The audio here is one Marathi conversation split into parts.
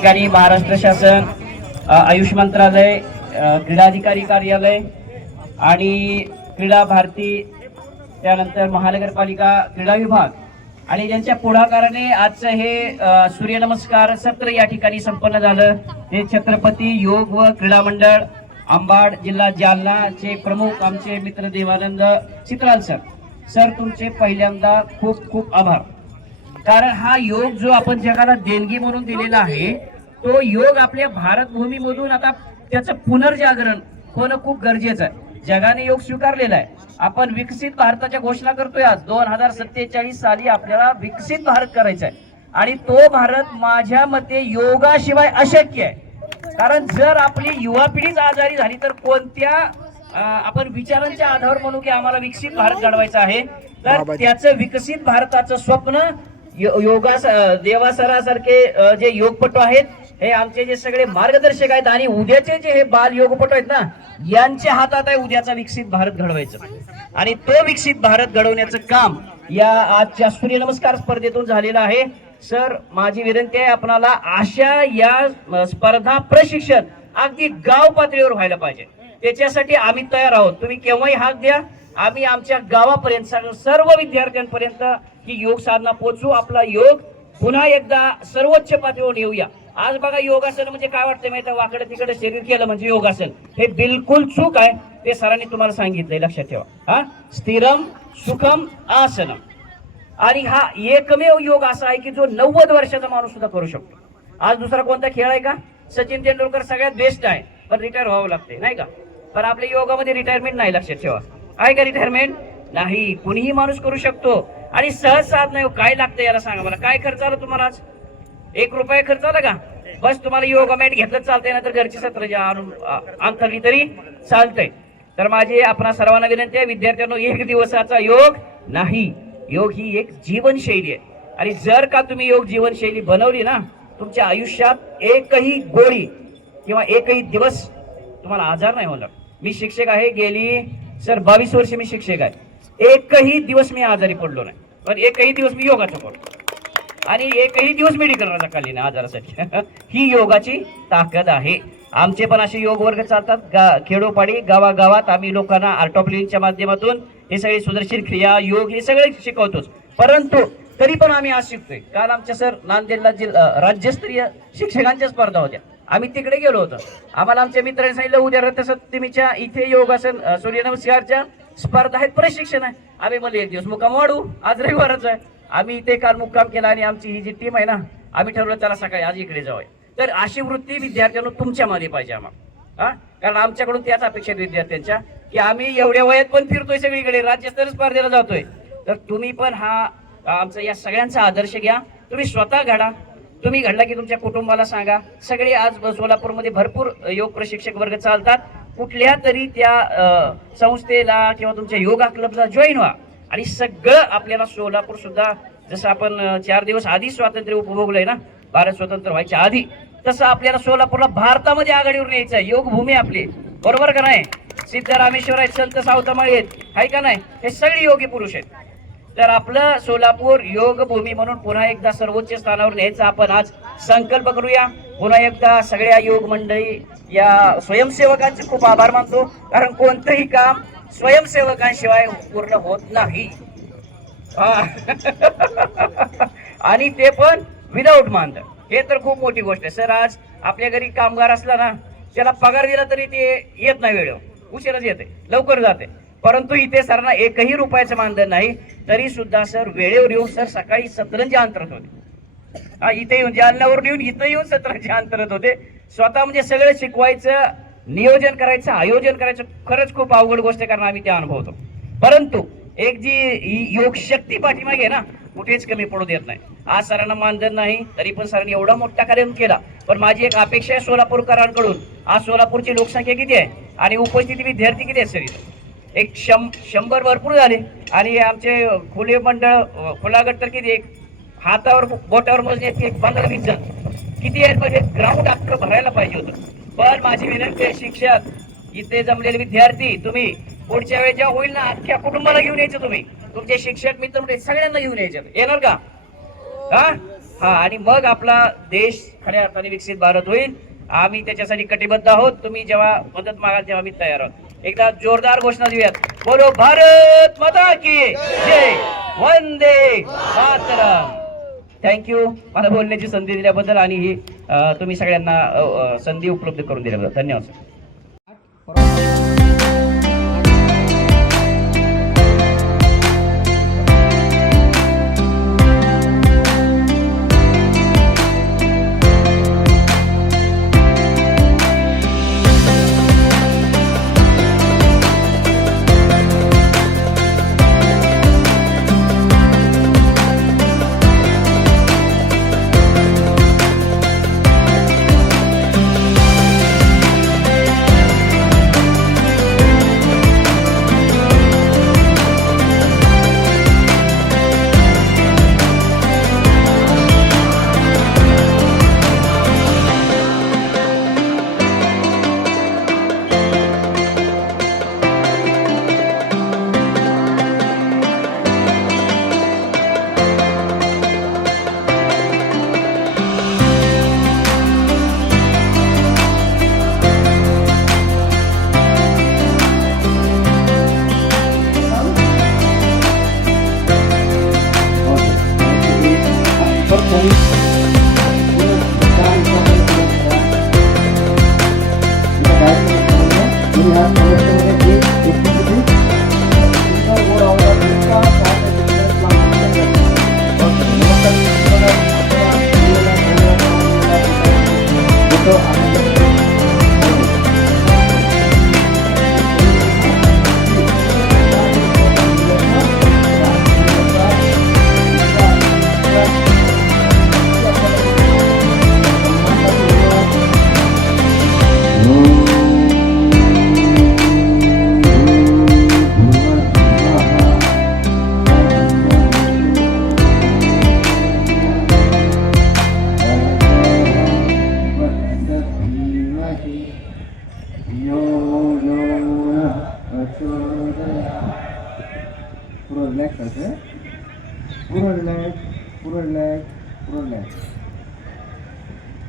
ठिकाणी महाराष्ट्र शासन आयुष मंत्रालय, क्रीडा अधिकारी कार्यालय आणि क्रीडा भारती, त्यानंतर महानगरपालिका क्रीडा विभाग आणि त्यांच्या पुढाकाराने आजचं हे सूर्यनमस्कार सत्र या ठिकाणी संपन्न झालं। हे छत्रपती योग व क्रीडा मंडळ अंबाड जिल्हा जालनाचे प्रमुख आमचे मित्र देवानंद चित्राल सर तुमचे पहिल्यांदा खूप खूप आभार। कारण हा योग जो आपण जगाला देणगी म्हणून दिलेला आहे तो योग आपल्या भारत भूमीमधून आता त्याचं पुनर्जागरण होणं खूप गरजेचं आहे। जगाने योग स्वीकारलेला आहे। आपण विकसित भारताच्या घोषणा करतोय। आज 2047 साली आपल्याला विकसित भारत करायचा आहे आणि तो भारत माझ्या मते योगाशिवाय अशक्य आहे। कारण जर आपली युवा पिढीच आजारी झाली तर कोणत्या आपण विचारांच्या आधारावर म्हणू की आम्हाला विकसित भारत घडवायचा आहे, तर त्याचं विकसित भारताचं स्वप्न देवासरासारखे जे योगपटू आहेत, हे आमचे जे सगळे मार्गदर्शक आहेत आणि उद्याचे जे हे बाल योगपटू आहेत ना, यांच्या हातात आहे उद्याचा विकसित भारत घडवायचं। आणि तो विकसित भारत घडवण्याचं काम या आजच्या सूर्यनमस्कार स्पर्धेतून झालेलं आहे। सर माझी विनंती आहे आपणाला अशा या स्पर्धा प्रशिक्षण अगदी गाव पातळीवर व्हायला पाहिजे। त्याच्यासाठी आम्ही तयार आहोत। तुम्ही केव्हाही हाक द्या, आम्ही आमच्या गावापर्यंत सर्व विद्यार्थ्यांपर्यंत ही योग साधना पोहोचू। आपला योग पुन्हा एकदा सर्वोच्च पातळीवर येऊया। आज बघा योगासन म्हणजे काय वाटतं माहिती, वाकडे तिकडे शरीर केलं म्हणजे योगासन, हे बिलकुल चूक आहे। ते सरांनी तुम्हाला सांगितलंय, लक्षात ठेवा। हा स्थिरम सुखम आसनम, आणि हा एकमेव योग असा आहे की जो 90 वर्षाचा माणूस सुद्धा करू शकतो। आज दुसरा कोणता खेळ आहे का? सचिन तेंडुलकर सगळ्यात बेस्ट आहे, पण रिटायर व्हावं लागते नाही का? पण आपल्या योगामध्ये रिटायरमेंट नाही, लक्षात ठेवा। आहे का रिटायरमेंट? नाही, कुणीही माणूस करू शकतो आणि सहज साध नाही। काय लागतं याला सांगा मला, काय खर्च आला तुम्हाला? आज 1 रुपया खर्च आला का? बस तुम्हाला योगा मॅट घेतलं चालतंय ना, तर घरची सत्र आणली तरी चालतंय। तर माझी आपणा सर्वांना विनंती आहे, विद्यार्थ्यांनो, 1 दिवसाचा योग नाही, योग ही एक जीवनशैली आहे। आणि जर का तुम्ही योग जीवनशैली बनवली ना, तुमच्या आयुष्यात एकही गोळी किंवा एकही दिवस तुम्हाला आजार नाही होणार। मी शिक्षक आहे, गेली सर 22 वर्ष मी शिक्षक आहे। एकही दिवस मी आजारी पडलो नाही, पण एकही दिवस मी योगाचा पडलो आणि एकही दिवस मेडिकल खाली नाही आजारासाठी। ही योगाची ताकद आहे। आमचे पण असे योग वर्ग चालतात खेडोपाडी गावागावात। आम्ही लोकांना आर्ट ऑफ लिव्हिंगच्या माध्यमातून हे सगळे सुदर्शन क्रिया योग हे सगळे शिकवतोच, परंतु तरी पण आम्ही आज शिकतोय। काल आमच्या सर नांदेडला राज्यस्तरीय शिक्षकांच्या स्पर्धा होत्या, आम्ही तिकडे गेलो होतो। आम्हाला आमच्या मित्रांनी सांगितलं उद्या रथसप्तमीच्या इथे योगासन सूर्यनमस्कारच्या स्पर्धा आहेत, प्रशिक्षण आहे। आम्ही मला 1 दिवस मुक्काम वाढू, आज रविवारच आहे। आम्ही इथे काल मुक्काम केला आणि आमची ही जी टीम आहे ना, आम्ही ठरवलं त्याला सकाळी आज इकडे जाऊया। तर अशी वृत्ती विद्यार्थ्यांना तुमच्यामध्ये पाहिजे आम्हाला, कारण आमच्याकडून त्याच अपेक्षा विद्यार्थ्यांच्या की आम्ही एवढ्या वयात पण फिरतोय सगळीकडे, राज्यस्तरीय स्पर्धेला जातोय। तर तुम्ही पण हा आमचा या सगळ्यांचा आदर्श घ्या। तुम्ही स्वतः घडा, तुम्ही घडला की तुमच्या कुटुंबाला सांगा। सगळे आज सोलापूरमध्ये भरपूर योग प्रशिक्षक वर्ग चालतात, कुठल्या तरी त्या संस्थेला किंवा तुमच्या योगा क्लबला जॉईन व्हा। आणि सगळं आपल्याला सोलापूर सुद्धा जसं आपण 4 दिवस आधी स्वातंत्र्य उपभोगलंय ना, भारत स्वतंत्र व्हायच्या आधी, तसं आपल्याला सोलापूरला भारतामध्ये आघाडीवर न्यायचं आहे। योग भूमी आपली, बरोबर का नाही? सिद्धरामेश्वर आहेत, संत सावतामाळी आहेत, आहे का नाही? हे सगळे योगी पुरुष आहेत। तर आपलं सोलापूर योग भूमी म्हणून पुन्हा एकदा सर्वोच्च स्थानावर न्यायचा आपण आज संकल्प करूया। पुन्हा एकदा सगळ्या योग मंडळी या स्वयंसेवकांचे खूप आभार मानतो, कारण कोणतंही काम स्वयंसेवकांशिवाय पूर्ण होत नाही आणि ते पण विदाऊट मानधन, हे तर खूप मोठी गोष्ट आहे। सर आज आपल्या घरी कामगार असला ना, त्याला पगार दिला तरी ते येत नाही, वेळेवर उशिराच येते, लवकर जाते। परंतु इथे सरांना 1ही रुपयाचं मानधन नाही, तरी सुद्धा सर वेळेवर येऊन सर सकाळी सतरंजी अंतरत होते। इथे येऊन जालन्यावरून येऊन इथं येऊन सतरंजी अंतरत होते स्वतः। म्हणजे सगळं शिकवायचं, नियोजन करायचं, आयोजन करायचं खरंच खूप अवघड गोष्ट आहे, कारण आम्ही ते अनुभवतो। परंतु एक जी योग शक्ती पाठीमागे ना, कुठेच कमी पडू देत नाही। आज सरांना मानधन नाही, तरी पण सरांनी एवढा मोठा कार्यक्रम केला। पण माझी एक अपेक्षा आहे सोलापूरकरांकडून, आज सोलापूरची लोकसंख्या किती आहे आणि उपस्थिती विद्यार्थी किती आहेत? सर एक 100 भरपूर झाले। आणि आमचे खुले मंडळ खुला गट तर किती, एक हातावर बोटावर मोजणे 15-20 जण किती आहेत? म्हणजे ग्राउंड अख्खं भरायला पाहिजे होतं। पण माझी विनंती आहे, शिक्षक इथे जमलेले विद्यार्थी, तुम्ही पुढच्या वेळेस जेव्हा होईल ना, अख्ख्या कुटुंबाला घेऊन यायचं, तुम्ही तुमचे शिक्षक मित्र सगळ्यांना घेऊन यायचं। येणार का? हा, आणि मग आपला देश खऱ्या अर्थाने विकसित भारत होईल. आम्ही त्याच्यासाठी कटिबद्ध आहोत. तुम्ही जेव्हा मदत मागाल तेव्हा आम्ही तयार आहोत. एकदा जोरदार घोषणा देऊयात. बोलो भारत माता की जय, वंदे मातरम. थँक्यू मला बोलण्याची संधी दिल्याबद्दल आणि ही तुम्ही सगळ्यांना संधी उपलब्ध करून दिल्याबद्दल धन्यवाद सर.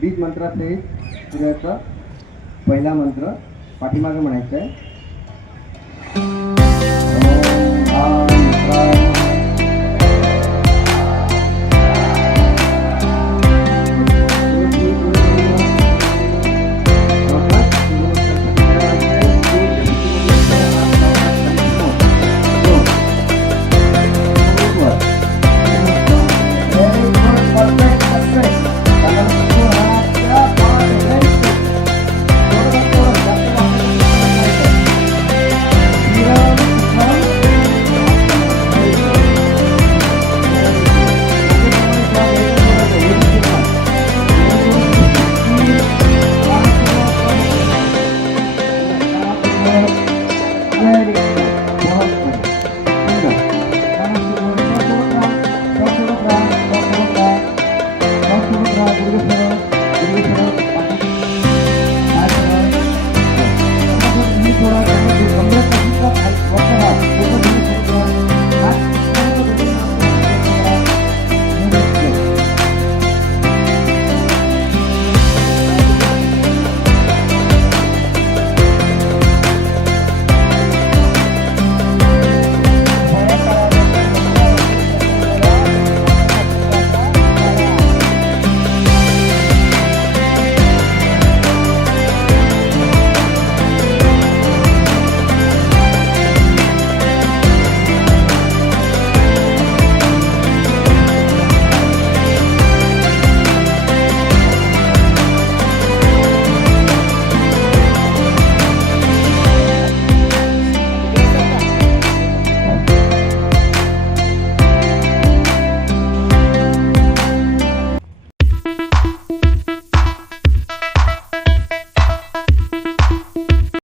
बीज मंत्राचे सूर्याचा पहिला मंत्र पाठीमागे म्हणायचा आहे. Ready.